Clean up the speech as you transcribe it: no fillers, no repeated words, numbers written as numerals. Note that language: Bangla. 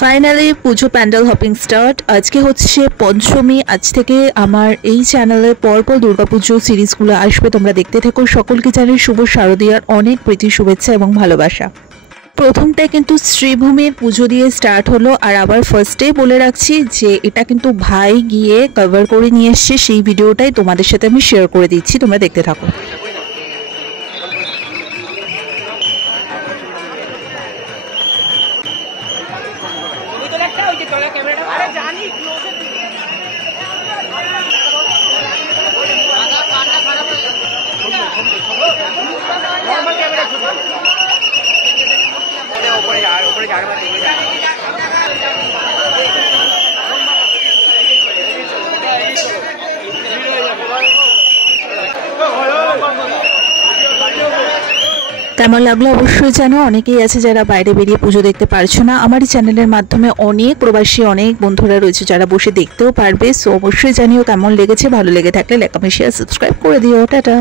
ফাইনালি পুজো প্যান্ডেল হপিং স্টার্ট। আজকে হচ্ছে পঞ্চমী। আজ থেকে আমার এই চ্যানেলে পরপর দুর্গাপুজো সিরিজগুলো আসবে, তোমরা দেখতে থেকো। সকলকে জানাই শুভ শারদীয়ার অনেক প্রীতি, শুভেচ্ছা এবং ভালোবাসা। প্রথমটাই কিন্তু শ্রীভূমির পুজো দিয়ে স্টার্ট হলো। আর আবার ফার্স্টেই বলে রাখছি যে এটা কিন্তু ভাই গিয়ে কভার করে নিয়ে এসছে, সেই ভিডিওটাই তোমাদের সাথে আমি শেয়ার করে দিচ্ছি, তোমরা দেখতে থাকো। কেমন লাগলো অবশ্যই জানো। অনেকেই আছে যারা বাইরে বেরিয়ে পুজো দেখতে পারছো না, আমার এই চ্যানেলের মাধ্যমে অনেক প্রবাসী অনেক বন্ধুরা রয়েছে যারা বসে দেখতেও পারবে। সো অবশ্যই জানিও কেমন লেগেছে। ভালো লেগে থাকলে লাইক, কমেন্ট, শেয়ার, সাবস্ক্রাইব করে দিও। টাটা।